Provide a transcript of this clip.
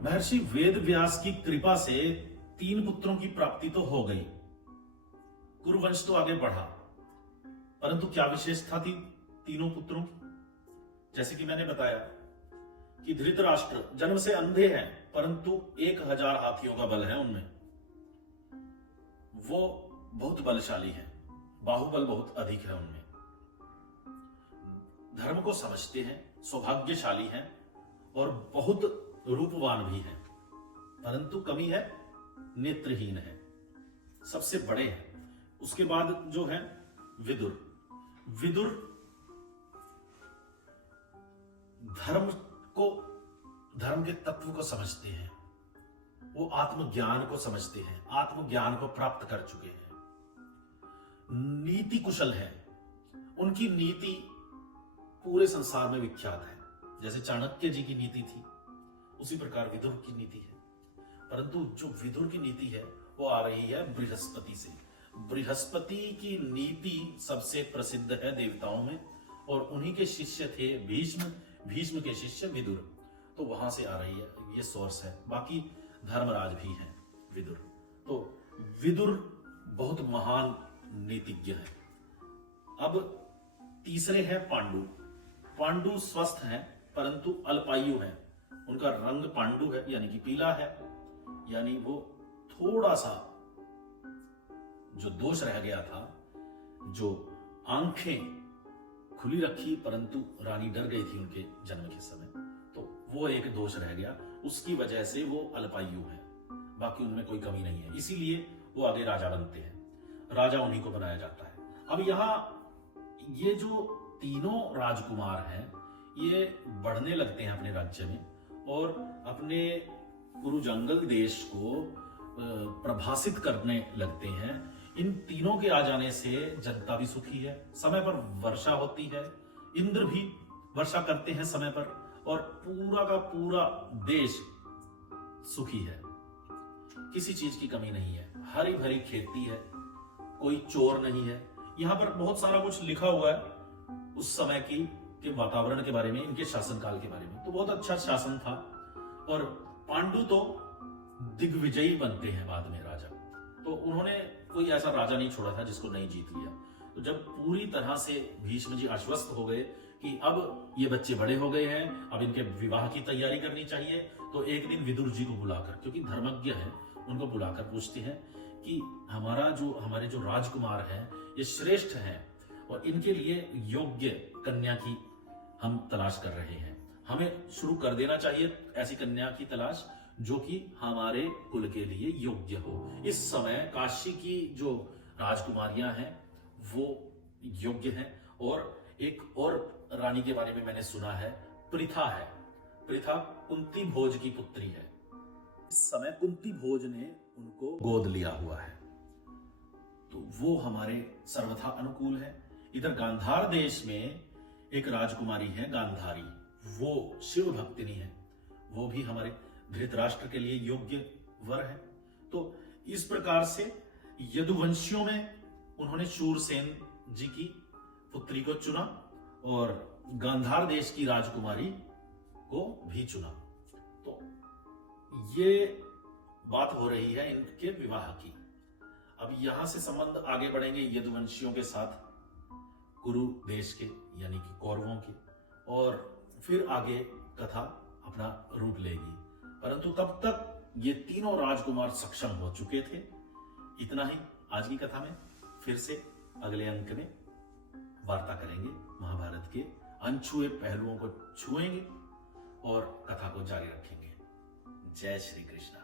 महर्षि वेद व्यास की कृपा से 3 पुत्रों की प्राप्ति तो हो गई, कुरुवंश तो आगे बढ़ा, परंतु क्या विशेषता थी तीनों पुत्रों की? जैसे कि मैंने बताया कि धृतराष्ट्र जन्म से अंधे हैं, परंतु 1000 हाथियों का बल है उनमें। वो बहुत बलशाली है, बाहुबल बहुत अधिक है उनमें, धर्म को समझते हैं, सौभाग्यशाली हैं और बहुत रूपवान भी हैं, परंतु कमी है, नेत्रहीन है, सबसे बड़े हैं। उसके बाद जो है विदुर। विदुर धर्म के तत्व को समझते हैं, वो आत्मज्ञान को समझते हैं, आत्मज्ञान को प्राप्त कर चुके हैं, नीति कुशल है, उनकी नीति पूरे संसार में विख्यात है। जैसे चाणक्य जी की नीति थी, उसी प्रकार विदुर की नीति है। परंतु जो विदुर की नीति है वो आ रही है बृहस्पति से। बृहस्पति की नीति सबसे प्रसिद्ध है देवताओं में, और उन्हीं के शिष्य थे भीष्म, भीष्म के शिष्य विदुर। तो वहां से आ रही है, ये सोर्स है। बाकी धर्मराज भी हैं विदुर। तो विदुर बहुत महान नीतिज्ञ है। अब तीसरे हैं पांडु। पांडु स्वस्थ हैं परंतु अल्पायु हैं। उनका रंग पांडु है यानी कि पीला है, यानी वो थोड़ा सा जो दोष रह गया था, जो आंखें खुली रखी परंतु रानी डर गई थी उनके जन्म के समय, तो वो एक दोष रह गया, उसकी वजह से वो अल्पायु है। बाकी उनमें कोई कमी नहीं है, इसीलिए वो आगे राजा बनते हैं, राजा उन्हीं को बनाया जाता है। अब यहां ये जो तीनों राजकुमार हैं ये बढ़ने लगते हैं अपने राज्य में और अपने कुरु जंगल देश को प्रभासित करने लगते हैं। इन तीनों के आ जाने से जनता भी सुखी है, समय पर वर्षा होती है, इंद्र भी वर्षा करते हैं समय पर, और पूरा का पूरा देश सुखी है, किसी चीज की कमी नहीं है, हरी भरी खेती है, कोई चोर नहीं है। यहां पर बहुत सारा कुछ लिखा हुआ है उस समय के वातावरण के बारे में, इनके शासनकाल के बारे में। तो बहुत अच्छा शासन था। और पांडु तो दिग्विजयी बनते हैं बाद में राजा। तो उन्होंने कोई ऐसा राजा नहीं छोड़ा था जिसको नहीं जीत लिया। तो जब पूरी तरह से भीष्म जी आश्वस्त हो गए कि अब ये बच्चे बड़े हो गए हैं, अब इनके विवाह की तैयारी करनी चाहिए, तो एक दिन विदुर जी को बुलाकर, क्योंकि धर्मज्ञ हैं, उनको बुलाकर पूछते हैं कि हमारे जो राजकुमार हैं ये श्रेष्ठ हैं और इनके लिए योग्य कन्या की हम तलाश कर रहे हैं, हमें शुरू कर देना चाहिए ऐसी कन्या की तलाश जो कि हमारे कुल के लिए योग्य हो। इस समय काशी की जो राजकुमारियां हैं वो योग्य हैं। और एक और रानी के बारे में मैंने सुना है, पृथा है। पृथा कुंती भोज की पुत्री है। इस समय कुंती भोज ने उनको गोद लिया हुआ है, तो वो हमारे सर्वथा अनुकूल है। इधर गांधार देश में एक राजकुमारी है गांधारी, वो शिव भक्तिनी है, वो भी हमारे धृतराष्ट्र के लिए योग्य वर है। तो इस प्रकार से यदुवंशियों में उन्होंने शूरसेन जी की पुत्री को चुना और गांधार देश की राजकुमारी को भी चुना। तो ये बात हो रही है इनके विवाह की। अब यहां से संबंध आगे बढ़ेंगे यदुवंशियों के साथ कुरु देश के यानी कि कौरवों के, और फिर आगे कथा अपना रूप लेगी। परंतु तब तक ये तीनों राजकुमार सक्षम हो चुके थे। इतना ही आज की कथा में। फिर से अगले अंक में वार्ता करेंगे, महाभारत के अनछुए पहलुओं को छुएंगे और कथा को जारी रखेंगे। जय श्री कृष्ण।